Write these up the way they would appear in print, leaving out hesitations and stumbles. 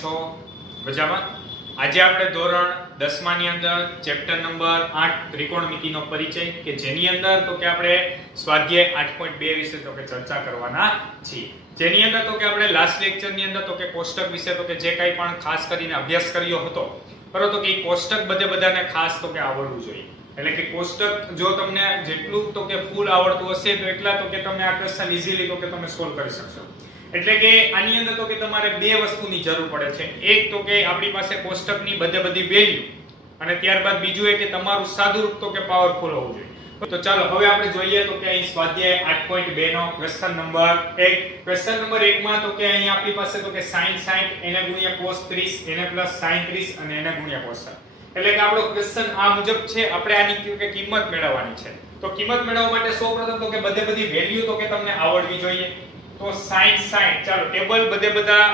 છો? મજામાં? આજે આપણે ધોરણ 10મા ની અંદર ચેપ્ટર નંબર 8 ત્રિકોણમિતિનો પરિચય કે જેની અંદર તો કે આપણે સ્વાધ્યાય 8.2 વિશે તો કે ચર્ચા કરવાના છીએ. જેની અંદર તો કે આપણે લાસ્ટ લેક્ચર ની અંદર તો કે કોષ્ટક વિશે તો કે જે કંઈ પણ ખાસ કરીને અભ્યાસ કર્યો હતો, પરંતુ કે કોષ્ટક બધાને ખાસ તો કે આવડવું જોઈએ. એટલે કે કોષ્ટક જો તમને જેટલું તો કે ફૂલ આવડતું હશે તો એટલા તો કે તમે આ ક્વેશ્ચન ઈઝીલી તો કે તમે સોલ્વ કરી શકશો. એટલે કે આની અંદર તો કે તમારે બે વસ્તુની જરૂર પડે છે. એક તો કે આપણી પાસે કોષ્ટકની બધી વેલ્યુ, અને ત્યારબાદ બીજું એ કે તમારું સાદુરૂપ તો કે પાવરફુલ હોવું જોઈએ. તો ચાલો હવે આપણે જોઈએ તો કે અહીં સ્વાધ્યાય 8.2 નો ક્વેશ્ચન નંબર 1. ક્વેશ્ચન નંબર 1 માં તો કે અહીં આપણી પાસે તો કે sin 60 એને ગુણ્યા cos 30 એને પ્લસ sin 30 અને એને ગુણ્યા cos 60. એટલે કે આપણો ક્વેશ્ચન આ મુજબ છે. આપણે આની કે કિંમત મેળવવાની છે. તો કિંમત મેળવવા માટે સૌપ્રથમ તો કે બધી વેલ્યુ તો કે તમને આવડવી જોઈએ. તો sin 60 ચાલો ટેબલ બધા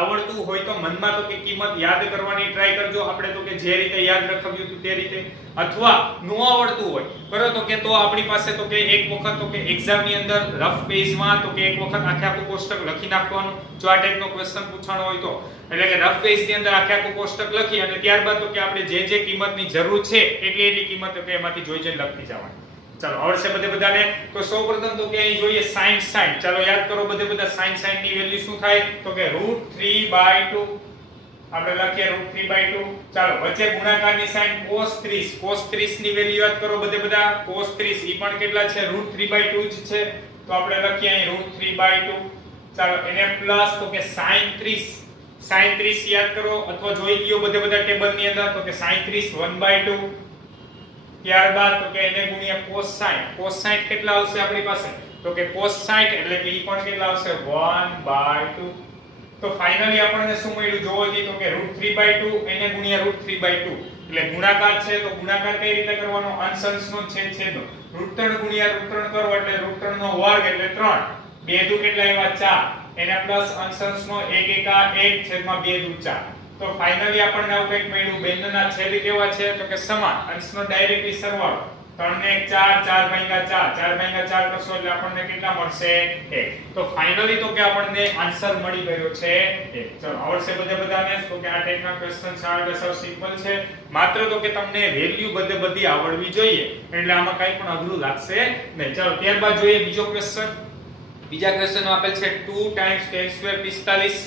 આવડતું હોય તો મનમાં તો કે કિંમત યાદ કરવાની ટ્રાય કરજો. આપણે તો કે જે રીતે યાદ રખાવ્યું હતું તે રીતે, અથવા નો આવડતું હોય બરાબર તો આપણી પાસે તો કે એક વખત તો કે એક્ઝામ ની અંદર રફ પેજમાં તો કે એક વખત આખું કોષ્ટક લખી નાખવાનું. જો આ ટાઈપનો ક્વેશ્ચન પૂછાણો હોય તો એટલે કે રફ પેજ ની અંદર આખું કોષ્ટક લખી અને ત્યારબાદ તો કે આપણે જે કિંમતની જરૂર છે એટલી કિંમત તો કે એમાંથી જોઈને લખી જવાની. ચાલો આવડશે બધાને. તો સૌપ્રથમ તો કે અહીં જોઈએ sin 60. ચાલો યાદ કરો બધા sin 60 ની વેલ્યુ શું થાય તો કે √3/2. આપણે લખીએ √3/2. ચાલો વચ્ચે ગુણાકારની સાઇન cos 30. cos 30 ની વેલ્યુ યાદ કરો બધા cos 30 ઈ પણ કેટલા છે √3/2 જ છે. તો આપણે લખીએ અહીં √3/2. ચાલો એને પ્લસ તો કે sin 30. sin 30 યાદ કરો અથવા જોઈ લ્યો બધા ટેબલ ની અંદર તો કે sin 30 1/2. ત્યારબાદ તો કે એને ગુણ્યા cos 60. cos 60 કેટલા આવશે આપણી પાસે તો કે cos 60 એટલે કે ઈ પણ કેટલા આવશે 1/2. તો ફાઇનલી આપણને શું મળ્યું જોવો જોઈએ તો કે √3/2 એને ગુણ્યા √3/2 એટલે ગુણાકાર છે. તો ગુણાકાર કઈ રીતે કરવાનો? અંશ અંશનો છેદનો √3 ગુણ્યા √3 કરો એટલે √3 નો વર્ગ એટલે 3. 2 દુ કેટલા આવ્યા 4. એને પ્લસ અંશ અંશનો 1 એકા 1 છેદમાં 2 દુ 4. તો ફાઇનલી આપણને આવું કંઈક મળ્યું. બેનના છેદ કેવા છે તો કે સમાન. અંશનો ડાયરેક્ટલી સરવાળો 3 ને 1 4 4 ભાગ્યા 4 4 ભાગ્યા 4 કરશો એટલે આપણને કેટલા મળશે 1. તો ફાઇનલી તો કે આપણને આન્સર મળી ગયો છે 1. ચલો આવડશે બધાને. તો કે આ ટાઈપના ક્વેશ્ચન છે સાવ સિમ્પલ છે. માત્ર તો કે તમને વેલ્યુ બધી આવડવી જોઈએ એટલે આમાં કંઈ પણ અઘરું લાગશે નહીં. ચાલો ત્યારબાદ જોઈએ બીજો ક્વેશ્ચન. બીજા ક્વેશ્ચનમાં આપેલ છે 2 times tan square 45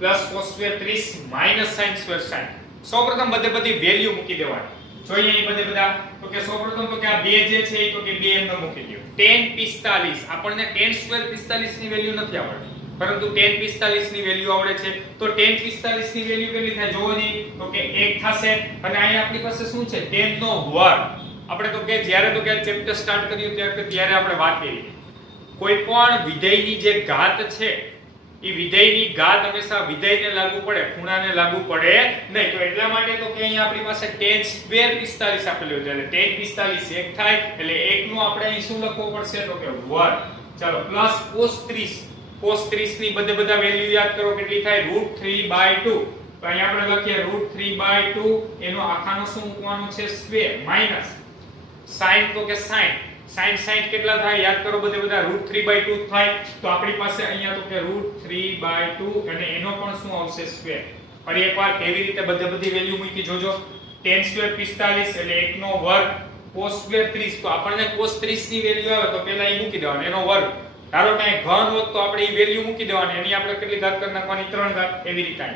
plus cos square 30 minus sin square 60. સૌપ્રથમ બધી વેલ્યુ મૂકી દેવાની. જોઈએ અહીં બધા તો કે સૌપ્રથમ તો કે આ બે જે છે એ તો કે બે અંદર મૂકી દો. tan 45 આપણને tan સ્ક્વેર 45 ની વેલ્યુ નથી આવડતી, પરંતુ tan 45 ની વેલ્યુ આવડે છે. તો tan 45 ની વેલ્યુ કેટલી થાય જોવો જી તો કે 1 થશે. અને અહીંયા આપણી પાસે શું છે tan નો વર્ગ. આપણે તો કે જ્યારે તો કે ચેપ્ટર સ્ટાર્ટ કર્યું ત્યારે આપણે વાત કરી કોઈ પણ વિધેયની જે ઘાત છે ઈ વિધેયની ઘાત હંમેશા વિધેયને લાગુ પડે, ખૂણાને લાગુ પડે નહીં. તો એટલા માટે તો કે અહીંયા આપણી પાસે tan સ્ક્વેર 45 આપેલું છે. એટલે tan 45 1 થાય એટલે 1 નું આપણે અહીં શું લખવું પડશે તો કે વર્ગ. ચાલો પ્લસ cos 30. cos 30 ની બધા વેલ્યુ યાદ કરો કેટલી થાય √3/2. તો અહીં આપણે લખીએ √3/2 એનો આખાનો શું મૂકવાનું છે સ્ક્વેર માઈનસ sin તો કે 60. sin 60 કેટલા થાય યાદ કરો બધા √3/2 થાય. તો આપણી પાસે અહીંયા તો કે √3/2 અને એનો પણ શું આવશે સ્ક્વેર. ફરી એકવાર કેવી રીતે બધી વેલ્યુ મૂકી જોજો. tan સ્ક્વેર 45 એટલે 1 નો વર્ગ cos સ્ક્વેર 30. તો આપણને cos 30 ની વેલ્યુ આવે તો પહેલા એ મૂકી દેવાની એનો વર્ગ. ધારો કે ઘન હોત તો આપણે એ વેલ્યુ મૂકી દેવાની, એની આપણે કેટલી ઘાત કરી નાખવાની 3 ઘાત એવી રીતે.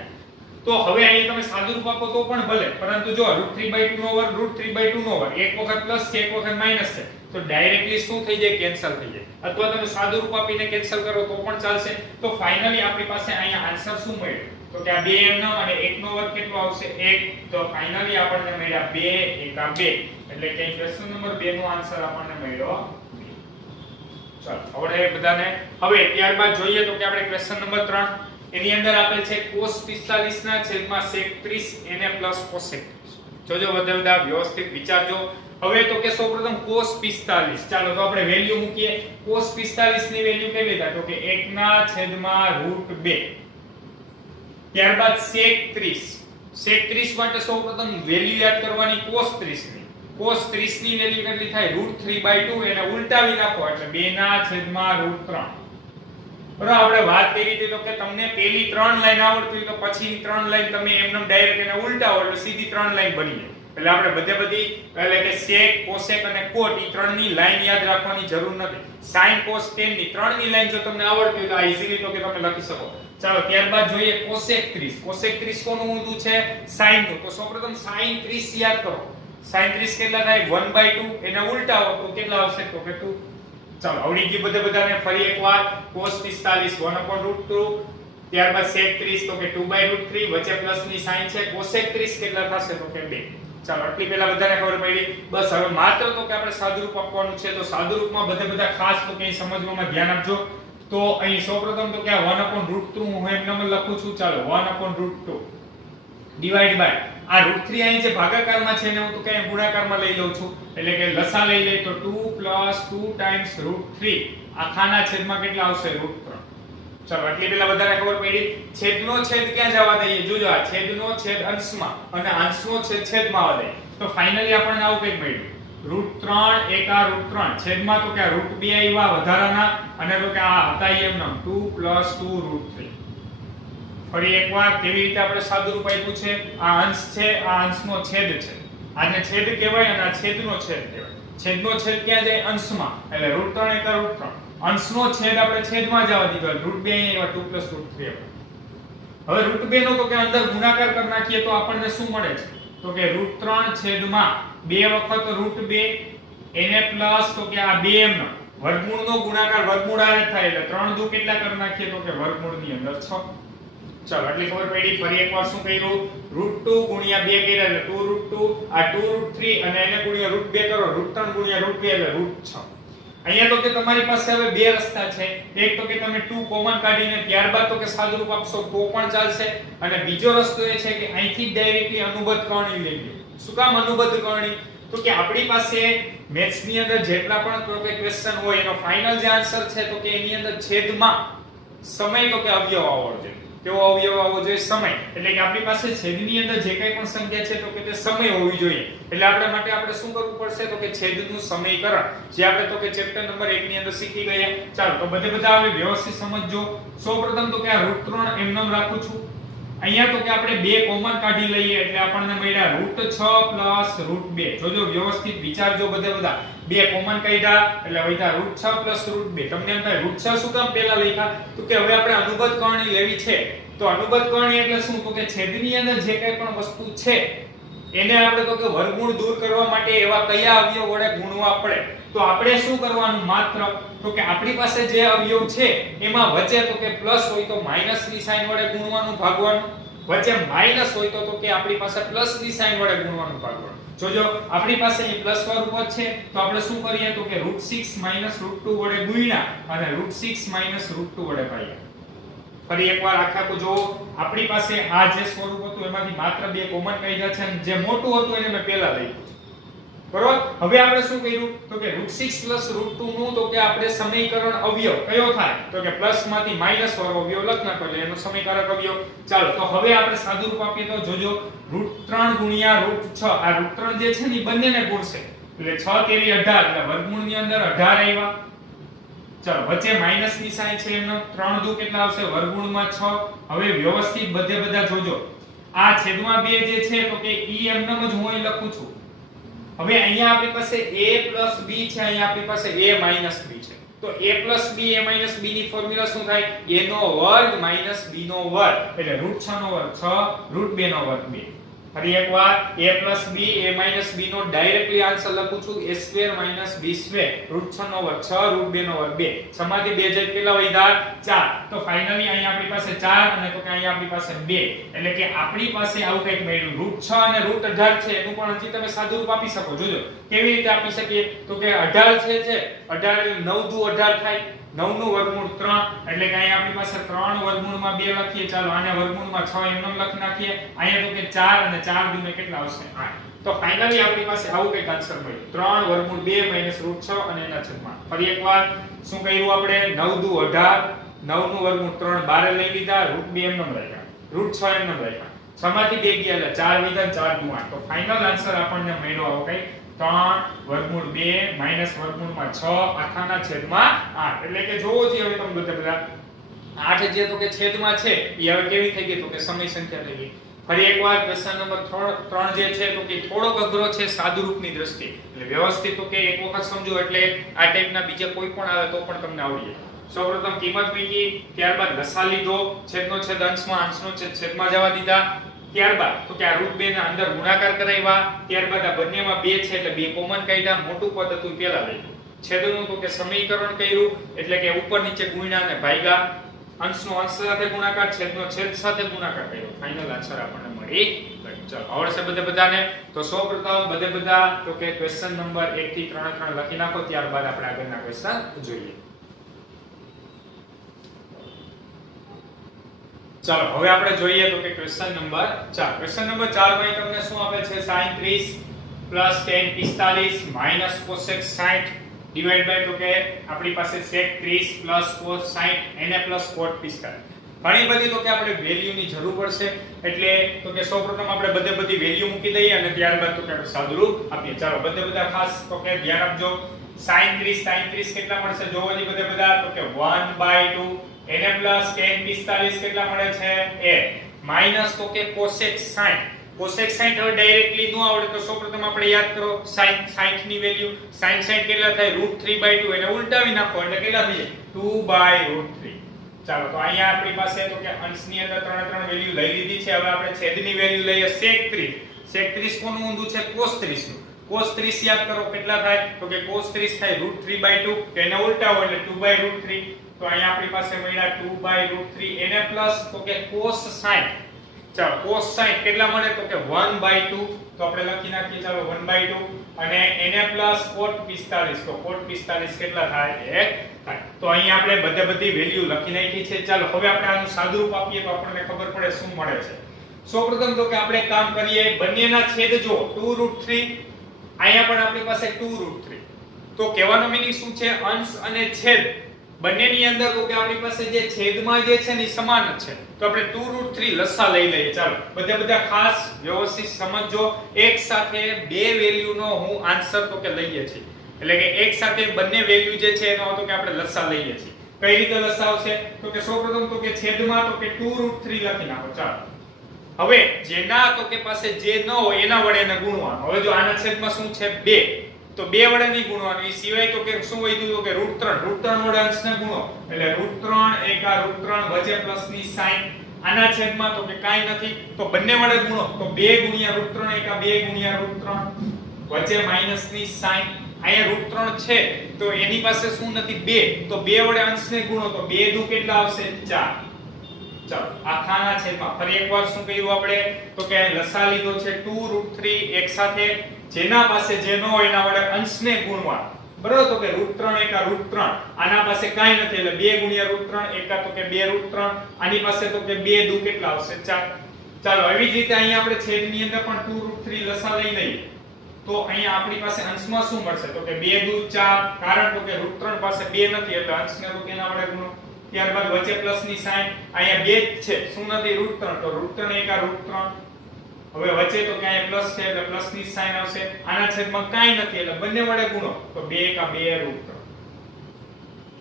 તો હવે અહીં તમે સાદુરૂપ આપો તો પણ ભલે, પરંતુ જો √3/2 નો વર્ગ √3/2 નો વર્ગ એક વખત પ્લસ છે એક વખત માઈનસ છે તો ડાયરેક્ટલી શું થઈ જાય કેન્સલ થઈ જાય. અથવા તમે સાદુરૂપ આપીને કેન્સલ કરો તો પણ ચાલશે. તો ફાઇનલી આપણી પાસે અહીંયા આન્સર શું મળ્યો તો કે આ 2 નો અને 1 નો વર્ગ કેટલો આવશે 1. તો ફાઇનલી આપણને મળ્યા 2 એકા 2 એટલે કે ક્વેશ્ચન નંબર 2 નો આન્સર આપણને મળ્યો 2. ચાલો હવે બધાને. હવે ત્યારબાદ જોઈએ તો કે આપણે ક્વેશ્ચન નંબર 3 એની અંદર આપેલ છે cos 45 ના છેદમાં sec 30 એને પ્લસ cosec 30. જોજો બધા વ્યવસ્થિત વિચારજો. હવે તો કે સૌપ્રથમ cos 45. ચાલો તો આપણે વેલ્યુ મૂકીએ. cos 45 ની વેલ્યુ કેટલી થાય તો કે 1/√2. ત્યારબાદ sec 30. sec 30 માટે સૌપ્રથમ વેલ્યુ યાદ કરવાની cos 30 ની. cos 30 ની વેલ્યુ કેટલી થાય √3/2 એને ઉલટાવી નાખો એટલે 2/√3. બરાબર આપણે વાત કરી હતી તો કે તમને પહેલી 3 લાઈન આવડતી હોય તો પછીની 3 લાઈન તમે એમનેમ ડાયરેક્ટ એને ઉલટાવો એટલે સીધી 3 લાઈન બની જાય. એટલે આપણે બધી એટલે કે sec cosec અને cot ઈ ત્રણની લાઈન યાદ રાખવાની જરૂર નથી. sin cos tan ની ત્રણની લાઈન જો તમને આવડતી હોય તો આ ઈઝીલી તો કે તમે લખી શકો. ચાલો ત્યારબાદ જોઈએ cosec 30. cosec 30 કોનું ઊંધું છે? sin નું. તો સૌપ્રથમ sin 30 યાદ કરો. sin 30 કેટલા થાય? 1/2. એને ઉલટાવો તો કેટલા આવશે? તો કે 2. ચાલો આવડી ગઈ બધાને. ફરી એકવાર cos 45 1/√2, ત્યારબાદ sec 30 તો કે 2/√3, વચ્ચે પ્લસ ની સાઈન છે. cosec 30 કેટલા થશે? તો કે 2. ચાલો આટલી પહેલા બધાને ખબર પડી. બસ હવે માત્ર તો કે આપણે સાદુરૂપ આપવાનું છે. તો સાદુરૂપમાં બધા ખાસ તો કે સમજવામાં ધ્યાન આપજો. તો અહીં સૌપ્રથમ તો કે આ 1/√2 હું એમનેમ લખું છું. ચાલો 1/√2 ડિવાઈડ બાય આ √3 અહીં જે ભાગાકારમાં છે એને હું તો કે ગુણાકારમાં લઈ લઉં છું. એટલે કે લસા લઈ લઈ તો 2 + 2 ટાઈમ્સ √3 આખાના છેદમાં કેટલા આવશે? √3. ચાલો આટલી પહેલા બધાને ખબર પડી. છેદનો છેદ ક્યાં જવા દઈએ? જોજો આ છેદનો છેદ અંશમાં અને અંશનો છેદ છેદમાં આવવા દઈએ. તો ફાઇનલી આપણને આવું કંઈક મળ્યું. √3 એકા √3 છેદમાં તો કે √2 આવ્યા વધારાના અને તો કે આ હતા એમનો 2 + 2 √3. ફરી એકવાર કેવી રીતે આપણે સાદુરૂપ આપ્યું છે? આ અંશ છે, આ અંશનો છેદ છે. આને છેદ કહેવાય અને આ છેદનો છેદ કહેવાય. છેદનો છેદ ક્યાં જાય? અંશમાં. એટલે √3 એકા √3 અંશનો છેદ આપણે છેદમાં જવા દીધો. √2 અહીંયા 2 + √3. હવે √2 નો તો કે અંદર ગુણાકાર કરી નાખીએ તો આપણને શું મળે છે? તો કે √3 છેદમાં 2 વખત √2 એને પ્લસ તો કે આ 2 એમનો વર્ગમૂળનો ગુણાકાર વર્ગમૂળ આરે થાય એટલે 3 દુ કેટલા કરી નાખીએ? તો કે વર્ગમૂળની અંદર 6. ચાલો આટલી ખબર પડી. ફરી એકવાર શું કર્યું? √2 ગુણ્યા 2 કર્યા એટલે 2√2, આ 2√3 અને એને ગુણ્યા √2 કરો, √3 ગુણ્યા √2 એટલે √6. અહીંયા તો કે તમારી પાસે હવે બે રસ્તા છે. એક તો કે તમે 2 કોમન કાઢીને ત્યારબાદ તો કે સાદુરૂપ આપશો તો પણ ચાલશે, અને બીજો રસ્તો એ છે કે અહીંથી ડાયરેક્ટલી અનુબદ્ધ કરણી લઈ લો. શું કામ અનુબદ્ધ કરણી? તો કે આપણી પાસે મેથ્સ ની અંદર જેટલા પણ તો કે ક્વેશ્ચન હોય એનો ફાઇનલ જે આન્સર છે તો કે એની અંદર છેદમાં સમય તો કે અવયવ આવવો જોઈએ. કેવો અવયવ આવવો જોઈએ? સમય. એટલે કે આપણી પાસે છેદની અંદર જે કંઈ પણ સંખ્યા છે તો કે તે સમય હોવી જોઈએ. એટલે આપણા માટે આપણે શું કરવું પડશે? તો કે છેદનું સમીકરણ જે આપણે તો કે ચેપ્ટર નંબર 1 ની અંદર શીખી ગયા. ચાલો તો બધા હવે વ્યવસ્થિત સમજજો. સૌપ્રથમ તો કે આ √3 એમનેમ રાખું છું. અહીંયા તો કે આપણે 2 કોમન કાઢી લઈએ એટલે આપણને મળ્યા √6 + √2. જોજો વ્યવસ્થિત વિચારજો. બધા 2 કોમન કાઢ્યા એટલે વધ્યા √6 + √2. તમને એમ થાય √6 શું કામ પહેલા લખ્યા? તો કે હવે આપણે અનુબદ્ધ કરણી લેવી છે. તો અનુબદ્ધ કરણી એટલે શું? તો કે છેદની અંદર જે કંઈ પણ વસ્તુ છે એને આપણે તો કે વર્ગમૂળ દૂર કરવા માટે એવા કયા અવયવ વડે ગુણવા પડે? તો આપણે શું કરવાનું? માત્ર તો કે આપણી પાસે જે અવયવ છે એમાં વચ્ચે તો કે પ્લસ હોય તો માઈનસ ની સાઈન વડે ગુણવાનું, ભાગવાનું. વચ્ચે માઈનસ હોય તો કે આપણી પાસે પ્લસ ની સાઈન વડે ગુણવાનું, ભાગવાનું. જોજો આપણી પાસે અહીં પ્લસ વાળું પદ છે તો આપણે શું કરીએ? તો કે √6 - √2 વડે ગુણ્યા અને √6 - √2 વડે ભાગ્યા. ફરી એકવાર આખા જો આપણી પાસે આ જે સ્વરૂપ હતું એમાંથી માત્ર 2 કોમન કાઢ્યા છે અને જે મોટું હતું એને મેં પહેલા લખ્યું છે. બરોબર? હવે આપણે શું કર્યું? તો કે √6 + √2 નું તો કે આપણે સમીકરણ અવયવ કયો થાય? તો કે પ્લસ માંથી માઈનસ વાળો અવયવ લખ નાખો એટલે એનો સમીકરક અવયવ. ચાલો તો હવે આપણે સાદુરૂપ આપીએ તો જોજો √3 ગુણ્યા √6 આ √3 જે છે ને બંનેને ગુણશે એટલે 6 તેરી 18 એટલે વર્ગમૂળની અંદર 18 આવ્યા. ચાલો વચ્ચે માઈનસ ની સાઈન છે એમનો 3 દુ કેટલા આવશે? વર્ગમૂળમાં 6. હવે વ્યવસ્થિત બધા જોજો. આ છેદમાં 2 જે છે તો કે ઈ એમનેમ જ હું અહીં લખું છું. હવે અહીંયા આપણી પાસે a + b છે, અહીંયા આપણી પાસે a - b છે. તો a + b a - b ની ફોર્મ્યુલા શું થાય? a નો વર્ગ - b નો વર્ગ એટલે √6 નો વર્ગ 6 √2 નો વર્ગ 2. ફરી એકવાર a + b a - b નો ડાયરેક્ટલી આન્સર લખું છું a² - b². √6 નો વર્ગ 6 √2 નો વર્ગ 2. 6 માંથી 2 જાય કેટલા વધ્યા? 4. તો ફાઇનલી અહીંયા આપણી પાસે 4 અને તો કે અહીંયા આપણી પાસે 2. એટલે કે આપણી પાસે આવું કંઈક મળ્યું. √6 અને √18 છે એનું પણ હજી તમે સાદુરૂપ આપી શકો. જોજો કેવી રીતે આપી શકીએ? તો કે 18 છે 18 એટલે 9 દુ 18 થાય. 9 નું વર્ગમૂળ 3 એટલે કે અહીંયા આપણી પાસે 3 વર્ગમૂળમાં 2 લખીએ. ચાલો આને વર્ગમૂળમાં 6 એમનેમ લખી નાખીએ. અહીંયા તો કે 4 અને 4 દુ કેટલા આવશે? 8. તો ફાઇનલી આપણી પાસે આવું કંઈક આન્સર મળ્યું. 3 વર્ગમૂળ 2 - √6 અને એના છેદમાં. ફરી એકવાર શું કર્યું આપણે? 9 દુ 18 9 નું વર્ગમૂળ 3 12 લઈ લીધા. √2 એમનેમ રાખ્યા, √6 એમનેમ રાખ્યા. 6 માંથી 2 ગયા એટલે 4 વધ્યા 4 દુ 8. તો ફાઇનલ આન્સર આપણને મળ્યો આવો કંઈક 3 વર્ગમૂળ 2 - વર્ગમૂળમાં 6 આખાના છેદમાં 8. એટલે કે જોવો જોઈએ હવે તમે બધા 8 જે તો કે છેદમાં છે એ હવે કેવી થઈ ગઈ તો કે સમય સંખ્યા થઈ ગઈ. ફરી એકવાર ક્વેશ્ચન નંબર 3 જે છે તો કે થોડોક અઘરો છે સાદુરૂપની દ્રષ્ટિએ. એટલે વ્યવસ્થિત તો કે એક વખત સમજો એટલે આ ટાઈપના બીજા કોઈ પણ આવે તો પણ તમને આવડી જાય. સૌપ્રથમ કિંમત મૂકી, ત્યારબાદ લસા લીધો, છેદનો છેદ અંશમાં, અંશનો છેદ છેદમાં જવા દીધા. ત્યારબાદ તો કે આ √2 ના અંદર ગુણાકાર કરાવ્યા. ત્યારબાદ આ બંનેમાં 2 છે એટલે 2 કોમન કાઢ્યા. મોટું પદ હતું પહેલા લઈ લીધું. છેદનું તો કે સમીકરણ કર્યું એટલે કે ઉપર નીચે ગુણ્યા અને ભાગ્યા. અંશનો અંશ સાથે ગુણાકાર, છેદનો છેદ સાથે ગુણાકાર કર્યો. ફાઇનલ આન્સર આપણને મળી ગયો. ચાલો આવડશે બધાને. તો સૌપ્રથમ બધા તો કે ક્વેશ્ચન નંબર 1 થી 3 લખી નાખો. ત્યારબાદ આપણે આગળના ક્વેશ્ચન જોઈએ. ચાલો હવે આપણે જોઈએ તો કે ક્વેશ્ચન નંબર 4. ક્વેશ્ચન નંબર 4 માં તમને શું આપે છે? sin 30 tan 45 cosec 60 divide by તો કે આપણી પાસે sec 30 cos 60 એને cot 45. ઘણી બધી તો કે આપણે વેલ્યુ ની જરૂર પડશે એટલે તો કે સૌપ્રથમ આપણે બધી વેલ્યુ મૂકી દઈએ અને ત્યારબાદ તો કે આપણે સાદુરૂપ આપીએ. ચાલો બધા ખાસ તો કે ધ્યાન આપજો. sin 30 કેટલા મળશે? જોવાની બધા તો કે 1/2 એને tan 45 કેટલા મળે છે? a માઈનસ તો કે cosec 60. cosec 60 હવે ડાયરેક્ટલી નો આવડે તો સૌપ્રથમ આપણે યાદ કરો sin 60 ની વેલ્યુ. sin 60 કેટલા થાય? √3/2 એને ઉલટાવી નાખો એટલે કેટલા થઈ જાય? 2/√3. ચાલો તો અહીંયા આપણી પાસે તો કે અંશની અંદર ત્રણ વેલ્યુ લઈ લીધી છે. હવે આપણે છેદની વેલ્યુ લઈએ sec 30. sec 30 કોનું ઊંધું છે? cos 30 નું. cos 30 યાદ કરો કેટલા થાય? તો કે cos 30 થાય √3/2 એને ઉલટાવો એટલે 2/√3. તો અહીંયા આપણી પાસે મળ્યા 2/√3 એને પ્લસ તો કે cos 60. ચાલો cos 60 કેટલા મળે? તો કે 1/2. તો આપણે લખી નાખીએ ચાલો 1/2 અને એને પ્લસ cot 45. તો cot 45 કેટલા થાય? 1 થાય. તો અહીંયા આપણે બધી વેલ્યુ લખી નાખી છે. ચાલો હવે આપણે આનું સાદુરૂપ આપીએ તો આપણને ખબર પડે શું મળે છે. સૌપ્રથમ તો કે આપણે કામ કરીએ બંનેના છેદ જો 2√3 અહીંયા પણ આપણી પાસે 2√3. તો કહેવાનો મીનિંગ શું છે? અંશ અને છેદ બંનેની અંદર તો કે આપણી પાસે જે છેદમાં જે છે ને સમાન જ છે. તો આપણે 2√3 લસા લઈ લઈએ. ચાલો બધા ખાસ વ્યવસ્થિત સમજો. એક સાથે બે વેલ્યુનો હું આન્સર તો કે લઈએ છીએ. એટલે કે એક સાથે બંને વેલ્યુ જે છે એનો તો કે આપણે લસા લઈએ છીએ. કઈ રીતે લસા આવશે? તો કે સૌપ્રથમ તો કે છેદમાં તો કે 2√3 લખી નાખો. ચાલો હવે જેના તો કે પાસે જે ન હોય એના વડે એને ગુણવાનું. હવે જો આના છેદમાં શું છે? 2 તો 2 વડે નહીં ગુણવાનું. એ સિવાય તો કે શું વધ્યું તો કે √3 વડે અંશને ગુણો એટલે √3 એકા √3 વચ્ચે પ્લસ ની સાઇન. આના છેદમાં તો કે કાઈ નથી તો બંને વડે ગુણો તો 2 ગુણ્યા √3 એકા 2 ગુણ્યા √3 વચ્ચે માઈનસ ની સાઇન. અહીંયા √3 છે તો એની પાસે શું નથી? 2. તો 2 વડે અંશને ગુણો તો 2 દુ કેટલા આવશે? 4. ચાલો આખાના છેદમાં ફરી એકવાર શું કહ્યું આપણે? તો કે લસા લીધો છે 2√3 એક સાથે જેના પાસે જે ન હોય એના વડે અંશને ગુણવા. બરાબર? તો કે √3 એકા √3 આના પાસે કાઈ નથી એટલે 2 ગુણ્યા √3 એકા તો કે 2 √3 આની પાસે તો કે 2 દુ કેટલા આવશે? 4. ચાલો આવી જ રીતે અહીંયા આપણે છેદની અંદર પણ 2√3 લસા લઈ લઈએ તો અહીંયા આપણી પાસે અંશમાં શું મળશે? તો કે 2 દુ 4 કારણ તો કે √3 પાસે 2 નથી એટલે અંશને તો કેના વડે ગુણો. ત્યારબાદ વચ્ચે પ્લસ ની સાઇન. અહીંયા 2 છે શું નથી? √3 તો √3 એકા √3 હવે વચ્ચે તો કે અહીંયા પ્લસ છે એટલે પ્લસ ની સાઇન આવશે. આના છેદમાં કાઈ નથી એટલે બંને વડે ગુણો તો 2 એકા 2 √3.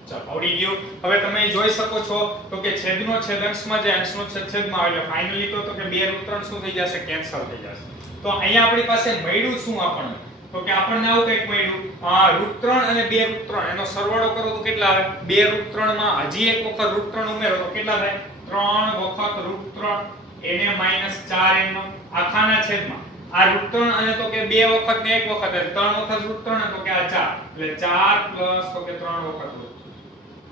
ચાલો આવડી ગયું. હવે તમે જોઈ શકો છો તો કે છેદનો છેદ અંશમાં જાય અંશનો છેદ છેદમાં આવે એટલે ફાઇનલી તો કે 2 √3 શું થઈ જશે? કેન્સલ થઈ જશે. તો અહીંયા આપણી પાસે મળ્યું શું આપણને? તો કે આપણને આવું કંઈક મળ્યું √3 અને 2 √3 એનો સરવાળો કરો તો કેટલા આવે? 2 √3 માં હજી એક વખત √3 ઉમેરો તો કેટલા થાય? 3 વખત √3 એને -4 એનો આખાના છેદમાં આ √3 અને તો કે 2 વખત ને એક વખત એટલે 3 વખત √3 તો કે આ 4 એટલે 4 પ્લસ તો કે 3 વખત √3.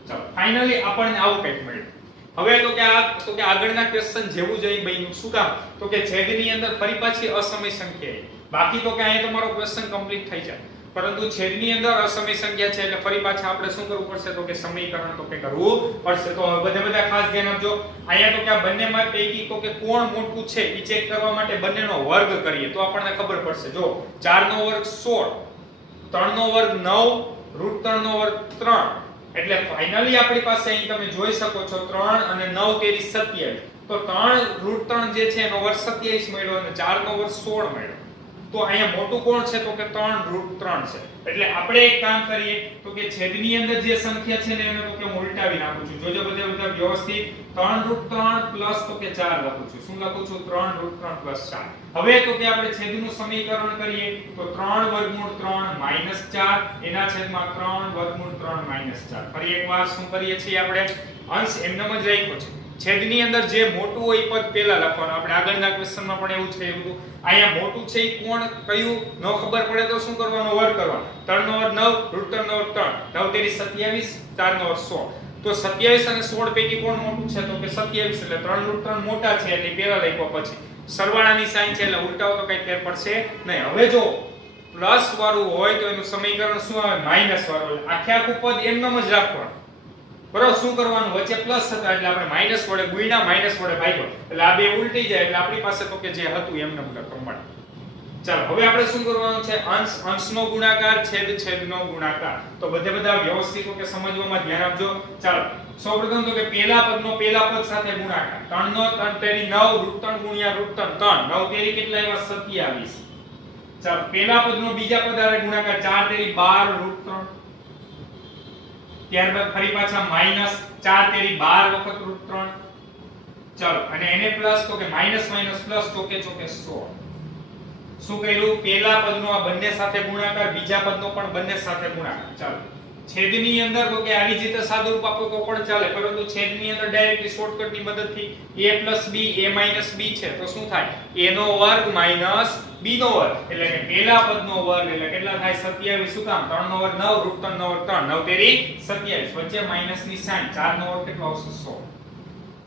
ચાલો ફાઇનલી આપણને આવું કંઈક મળ્યું. હવે તો કે આગળના ક્વેશ્ચન જેવું જ અહીં બન્યું. શું કામ? તો કે છેદની અંદર ફરી પાછી અસમય સંખ્યા આવી. બાકી તો કે અહીંયા તમારો ક્વેશ્ચન કમ્પ્લીટ થઈ જાય પરંતુ છેદની અંદર અસમય સંખ્યા છે એટલે ફરી પાછા આપણે શું કરવું પડશે? તો કે સમીકરણ તો કે કરવું પડશે. તો હવે બધા ખાસ ધ્યાન આપજો. અહીંયા તો કે આ બંનેમાં પૈકી તો કે કોણ મોટું છે એ ચેક કરવા માટે બંનેનો વર્ગ કરીએ તો આપણને ખબર પડશે. જો 4 નો વર્ગ 16, 3 નો વર્ગ 9, √3 નો વર્ગ 3 એટલે ફાઇનલી આપણી પાસે અહીં તમે જોઈ શકો છો 3 અને 9 તેરી 27. તો 3 √3 જે છે એનો વર્ગ 27 મળ્યો અને 4 નો વર્ગ 16 મળ્યો. તો અહીંયા મોટું કોણ છે તો કે 3√3 છે. એટલે આપણે એક કામ કરીએ તો કે છેદની અંદર જે સંખ્યા છે ને એને તો કે હું ઉલટાવી નાખું છું. જોજો બધા વ્યવસ્થિત 3√3 પ્લસ તો કે 4 લખું છું. શું લખું છું? 3√3 પ્લસ 4. હવે તો કે આપણે છેદનું સમીકરણ કરીએ તો 3 વર્ગમૂળ 3 માઈનસ 4 એના છેદમાં 3 વર્ગમૂળ 3 માઈનસ 4. ફરી એકવાર શું કરીએ છીએ આપણે? અંશ એમનેમ જ રાખ્યો છે. છેદની અંદર જે મોટું હોય પદ પહેલા લખવાનું. આપણે આગળના ક્વેશ્ચનમાં પણ એવું છે એવું. અહીંયા મોટું છે એ કોણ કયું ન ખબર પડે તો શું કરવાનું? વર્ગ કરવાનો. 3 નો વર્ગ 9 √3 નો વર્ગ 3 9 તેરી 27 4 નો વર્ગ 16. તો 27 અને 16 પૈકી કોણ મોટું છે તો કે 27. એટલે 3√3 મોટા છે એટલે પહેલા લખ્યો. પછી સરવાળાની સાઈન છે એટલે ઉલટાવો તો કઈ ફેર પડશે નહીં. હવે જો પ્લસ વાળું હોય તો એનું સમીકરણ શું આવે? માઈનસ વાળું. એટલે આખે આખું પદ એમનેમ જ રાખવાનું. બરોબર? શું કરવાનું? વચ્ચે પ્લસ હતા એટલે આપણે માઈનસ વડે ગુણ્યા માઈનસ વડે ભાગ્યો એટલે આ બે ઉલટી જાય એટલે આપણી પાસે તો કે જે હતું એમને પ્રમાણે. ચાલો હવે આપણે શું કરવાનું છે? અંશ અંશનો ગુણાકાર છેદ છેદનો ગુણાકાર. તો બધા વ્યવસ્થિત કે સમજવામાં ધ્યાન આપજો. ચાલો સૌપ્રથમ તો કે પહેલા પદનો પહેલા પદ સાથે ગુણાકાર. 3 નો 3 તેરી 9 √3 ગુણ્યા √3 3 9 તેરી કેટલા આવ્યા? 27. ચાલો પહેલા પદનો બીજા પદ સાથે ગુણાકાર. 4 તેરી 12 √3. ત્યારબાદ ફરી પાછા માઈનસ 4 તેરી 12 વખત √3. ચાલો અને એને પ્લસ તો કે માઈનસ માઈનસ પ્લસ ચોકે 16. શું કર્યું? પહેલા પદનો આ બંને સાથે ગુણાકાર, બીજા પદનો પણ બંને સાથે ગુણાકાર. ચાલો છેદની અંદર તો કે આવી રીતે સાદુરૂપ આપો તો પણ ચાલે, પરંતુ છેદની અંદર ડાયરેક્ટલી શોર્ટકટની મદદથી a + b a - b છે તો શું થાય? a નો વર્ગ માઈનસ b નો વર્ગ. એટલે કે પહેલા પદનો વર્ગ એટલે કેટલા થાય? 27. શું કામ? 3 નો વર્ગ 9 √3 નો વર્ગ 3 9 તેરી 27. વચ્ચે માઈનસ ની સાઈન 4 નો વર્ગ કેટલો આવશે? 16.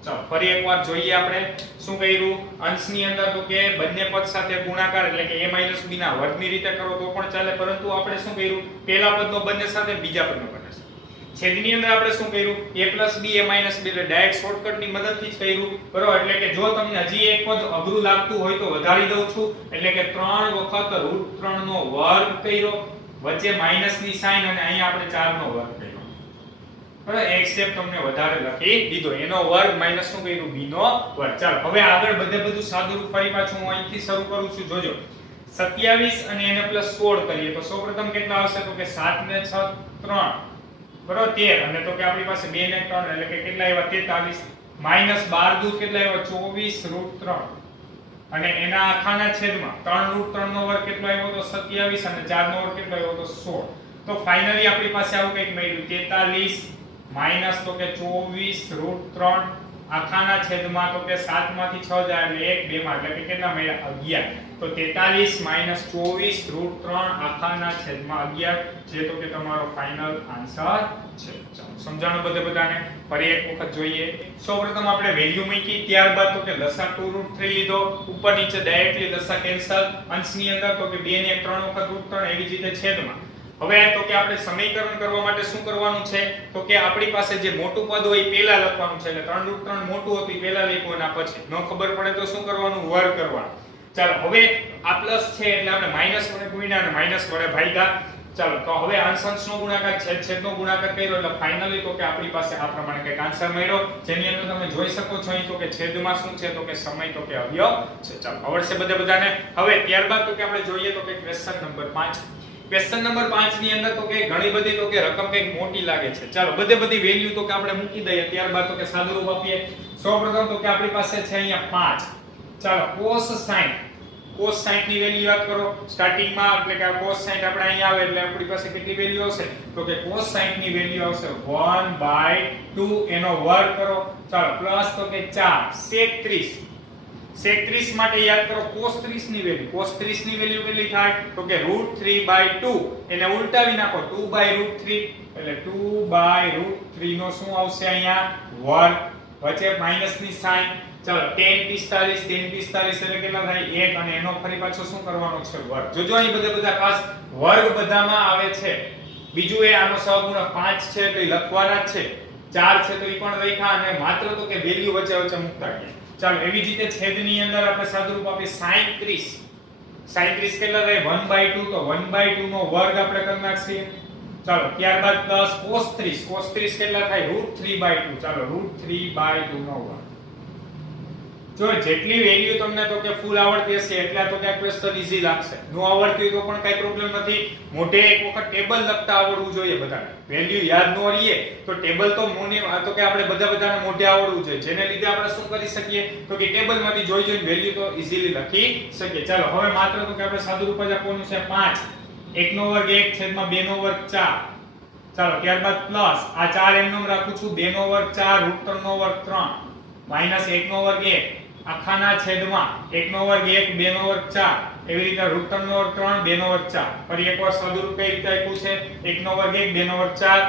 ચાલો ફરી એકવાર જોઈએ આપણે શું કર્યું? અંશની અંદર તો કે બંને પદ સાથે ગુણાકાર એટલે કે a - b ના વર્ગની રીતે કરો તો પણ ચાલે, પરંતુ આપણે શું કર્યું? પહેલા પદનો બંને સાથે, બીજા પદનો બંને સાથે. છેદની અંદર આપણે શું કર્યું? a + b a - b એટલે ડાયરેક્ટ શોર્ટકટની મદદથી જ કર્યું. બરોબર? એટલે કે જો તમને હજી એક પદ અઘરું લાગતું હોય તો વધારી દઉં છું. એટલે કે 3 વખત √3 નો વર્ગ કર્યો, વચ્ચે માઈનસ ની સાઈન અને અહીંયા આપણે 4 નો વર્ગ કર્યો. બરાબર? એક સ્ટેપ તમને વધારે લખી દીધો. એનો વર્ગ માઈનસ શું કર્યું? b નો વર્ગ. ચાલો હવે આગળ બધું સાદુરૂપ ફરી પાછું હું અહીંથી શરૂ કરું છું. જોજો 27 અને એને +16 કરીએ તો સૌપ્રથમ કેટલા આવશે? તો કે 7 ને 6 3 બરોબર 13 અને તો કે આપણી પાસે 2 ને 3 એટલે કે કેટલા આવ્યા? 43 માઈનસ 12 દૂર કેટલા આવ્યા? 24 √3 અને એના આખાના છેદમાં 3 √3 નો વર્ગ કેટલો આવ્યો? તો 27 અને 4 નો વર્ગ કેટલો આવ્યો? તો 16. તો ફાઇનલી આપણી પાસે આવું કંઈક મળ્યું 43 માઈનસ તો કે 24 √3 આખાના છેદમાં તો કે 7 માંથી 6 જાય એટલે 1 2 માં એટલે કે કેટલા મળ્યા? 11. તો 43 માઈનસ 24 √3 આખાના છેદમાં 11 જે તો કે તમારો ફાઇનલ આન્સર છે. ચાલો સમજાણું બધાને? ફરી એક વખત જોઈએ. સૌપ્રથમ આપણે વેલ્યુ મૂકી, ત્યારબાદ તો કે લસા 2√3 લીધો, ઉપર નીચે ડાયરેક્ટલી લસા કેન્સલ. અંશની અંદર તો કે 2 ને 3 વખત √3 એવી જ રીતે છેદમાં. હવે તો કે આપણે સમીકરણ કરવા માટે શું કરવાનું છે? તો કે આપણી પાસે જે મોટું પદ હોય એ પહેલા લખવાનું છે. એટલે 3 √3 મોટું હતું એ પહેલા લખ્યું અને પછી ન ખબર પડે તો શું કરવાનું? વર્ગ કરવાનો. ચાલો હવે આ પ્લસ છે એટલે આપણે માઈનસ વડે ગુણ્યા અને માઈનસ વડે ભાગ્યા. ચાલો તો હવે અંશ અંશનો ગુણાકાર છેદ છેદનો ગુણાકાર કર્યો એટલે ફાઇનલી તો કે આપણી પાસે આ પ્રમાણે કંઈક આન્સર મળ્યો, જેની અંદર તમે જોઈ શકો છો અહીં તો કે છેદમાં શું છે? તો કે સમય તો કે અવયવ છે. ચાલો આવડશે બધાને? હવે ત્યારબાદ તો કે આપણે જોઈએ તો કે ક્વેશ્ચન નંબર 5. ક્વેશ્ચન નંબર 5 ની અંદર તો કે ઘણી બધી તો કે રકમ કંઈક મોટી લાગે છે. ચાલો બધી વેલ્યુ તો કે આપણે મૂકી દઈએ, ત્યારબાદ તો કે સાદુરૂપ આપીએ. સૌપ્રથમ તો કે આપણી પાસે છે અહીંયા 5. ચાલો cos 60 ની વેલ્યુ યાદ કરો. સ્ટાર્ટિંગમાં એટલે કે cos 60 આપણે અહીંયા આવે એટલે આપણી પાસે કેટલી વેલ્યુ આવશે? તો કે cos 60 ની વેલ્યુ આવશે 1/2 એનો વર્ગ કરો. ચાલો પ્લસ તો કે 4 sec 30 માટે યાદ કરો cos 30 ની વેલ્યુ. cos 30 ની વેલ્યુ કેટલી થાય? તો કે √3/2 એને ઉલટાવી નાખો 2/√3 એટલે 2/√3 નો શું આવશે અહીંયા? વર્ગ. વચ્ચે માઈનસ ની સાઈન. ચાલો tan 45 એટલે કેટલા થાય? 1 અને એનો ફરી પાછો શું કરવાનો છે? વર્ગ. જોજો અહીં બધા ખાસ વર્ગ બધામાં આવે છે. બીજું એ આનો સહગુણક 5 છે એટલે લખવાના જ છે, 4 છે તો એ પણ લખ્યા અને માત્ર તો કે વેલ્યુ વચ્ચે મૂકતા ગયા. ચાલો એવી જ રીતે છેદની અંદર આપણે સાદુરૂપ આપીએ sin 30 કેટલા થાય? 1/2 તો 1/2 નો વર્ગ આપણે કરી નાખીએ. ચાલો ત્યારબાદ પ્લસ cos 30 કેટલા થાય? √3/2. ચાલો √3/2 નો વર્ગ. જો જેટલી વેલ્યુ તમને તો કે ફૂલ આવડતી હશે એટલા તો કે આ ક્વેશ્ચન ઈઝી લાગશે. નો આવડતી તો પણ કઈ પ્રોબ્લેમ નથી. મોટે એક વખત ટેબલ લખતા આવડવું જોઈએ બધાને. વેલ્યુ યાદ ન રહીએ તો ટેબલ તો મોને તો કે આપણે બધાને મોઢે આવડવું જોઈએ. જેને લીધે આપણે શું કરી શકીએ તો કે ટેબલમાંથી જોઈને વેલ્યુ તો ઈઝીલી લખી શકીએ. ચાલો હવે માત્ર તો કે આપણે સાદું રૂપ જ આપવાનું છે 5 1 નો વર્ગ 1 છેદમાં 2 નો વર્ગ 4. ચાલો ત્યારબાદ પ્લસ આ 4 એમનેમ રાખું છું 2 નો વર્ગ 4 √3 નો વર્ગ 3 માઈનસ 1 નો વર્ગ 1 આખાના છેદમાં 1 નો વર્ગ 1 2 નો વર્ગ 4 એવી રીતે √3 નો વર્ગ 3 2 નો વર્ગ 4. ફરી એકવાર સાદુરૂપ કઈ રીતે આપ્યું છે 1 નો વર્ગ 1 2 નો વર્ગ 4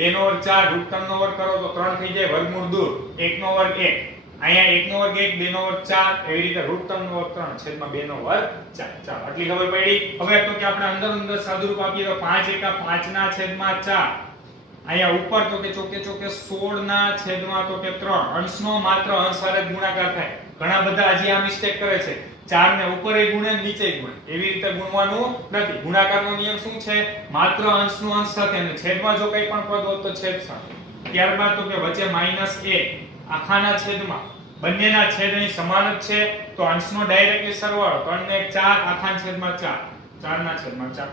2 નો વર્ગ 4 √3 નો વર્ગ કરો તો 3 થઈ જાય વર્ગમૂળ દૂર 1 નો વર્ગ 1 અહીંયા 1 નો વર્ગ 1 2 નો વર્ગ 4 એવી રીતે √3 નો વર્ગ 3 છેદમાં 2 નો વર્ગ 4. ચાલો આટલી ખબર પડી. હવે તો કે આપણે અંદર સાદુરૂપ આપીએ તો 5 એકા 5 ના છેદમાં 4 અહીંયા ઉપર તો કે ચોકે 16 ના છેદમાં તો કે 3 અંશનો માત્ર અંશ હારે ગુણાકાર થાય. ઘણા બધા હજી આ મિસ્ટેક કરે છે 4 ને ઉપર એ ગુણે નીચે ગુણે એવી રીતે ગુણવાનું નથી. ગુણાકારનો નિયમ શું છે માત્ર અંશનો અંશ સાથે અને છેદમાં જો કંઈ પણ પદ હોય તો છેદ સાથે. ત્યારબાદ તો કે વચ્ચે -1 આખાના છેદમાં બંનેના છેદ અહીં સમાન જ છે તો અંશનો ડાયરેક્ટલી સરવાળો 3 ને 4 આખાના છેદમાં 4 4 ના છેદમાં 4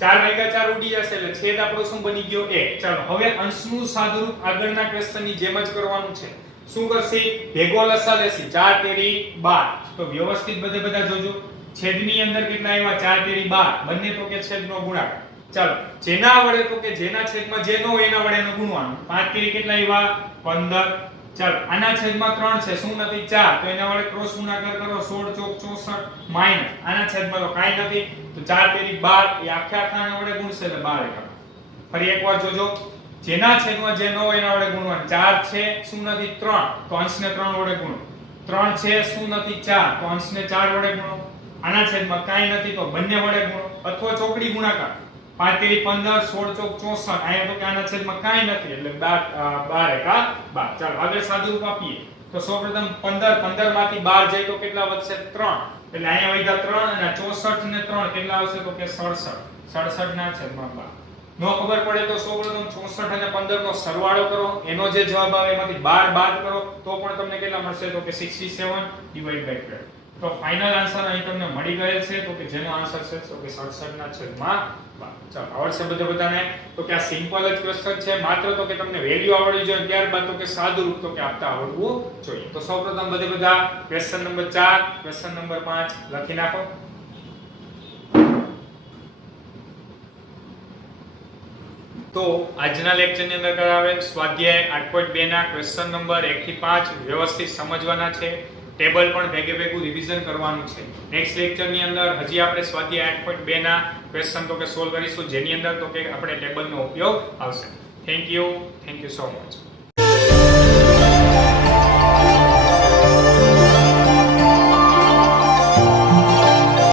4 ભેગા 4 ઉડી જશે એટલે છેદ આપણો શું બની ગયો 1. ચાલો હવે અંશનું સાદુરૂપ આગળના ક્વેશ્ચનની જેમ જ કરવાનું છે. શું કરશે ભેગો લસા લેસી 4 તેરી 12 તો વ્યવસ્થિત બધા જોજો. છેદની અંદર કેટલા આવ્યા 4 તેરી 12 બંને તો કે છેદનો ગુણાકાર. ચાલો જેના વડે તો કે જેના છેદમાં જે ન હોય એના વડે એનો ગુણવાનું. 5 તેરી કેટલા આવ્યા 15. ચાલો આના છેદમાં 3 છે શું નથી 4 તો એના વડે ક્રોસ ગુણાકાર કરો 16 ચોક 64 માઈનસ આના છેદમાં તો કાઈ નથી તો 4 તેરી 12 એ આખા વડે ગુણશે એટલે 12 એકમ. ફરી એકવાર જોજો જેના છેદમાં જે ન હોય એના વડે ગુણવાનું. 4 છે શું નથી 3 તો અંશને 3 વડે ગુણો. 3 છે શું નથી 4 તો અંશને 4 વડે ગુણો. આના છેદમાં કાઈ નથી તો બંને વડે ગુણો અથવા ચોકડી ગુણાકાર 5 તેરી 15 16 ચોક 64 અહીંયા તો કે આના છેદમાં કાઈ નથી એટલે 12 એકા 12. ચાલો આગળ સાદુરૂપ આપીએ તો સૌપ્રથમ 15 માંથી 12 જાય તો કેટલા વધશે 3 એટલે અહીંયા વધ્યા 3 અને 64 ને 3 કેટલા આવશે તો કે 67 ના છેદમાં 12. નો ખબર પડે તો સૌપ્રથમ 64 અને 15 નો સરવાળો કરો એનો જે જવાબ આવે એમાંથી 12 બાદ કરો તો પણ તમને કેટલા મળશે તો કે 67 ડિવાઇડ બાય 12. તો ફાઇનલ આન્સર અહીં તમને મળી ગયેલ છે તો કે જેનો આન્સર છે તો કે 67 ના છેદમાં 12. ચાલો આવડશે બધાને તો કે આ સિમ્પલ જ ક્વેશ્ચન છે. માત્ર તો કે તમને વેલ્યુ આવડવી જોઈએ ત્યારબાદ તો કે સાદુરૂપ તો કે આપતા આવડવું જોઈએ. તો સૌપ્રથમ બધા ક્વેશ્ચન નંબર 4 ક્વેશ્ચન નંબર 5 લખી નાખો. તો આજના લેક્ચરની અંદર કરાવેલ સ્વાધ્યાય 8.2 ના ક્વેશ્ચન નંબર 1 થી 5 વ્યવસ્થિત સમજવાના છે. ટેબલ પણ ભેગું રિવિઝન કરવાનું છે. નેક્સ્ટ લેક્ચરની અંદર હજી આપણે સ્વાધ્યાય 8.2 ના ક્વેશ્ચન તો કે સોલ્વ કરીશું જેની અંદર તો કે આપણે ટેબલનો ઉપયોગ આવશે. Thank you so much.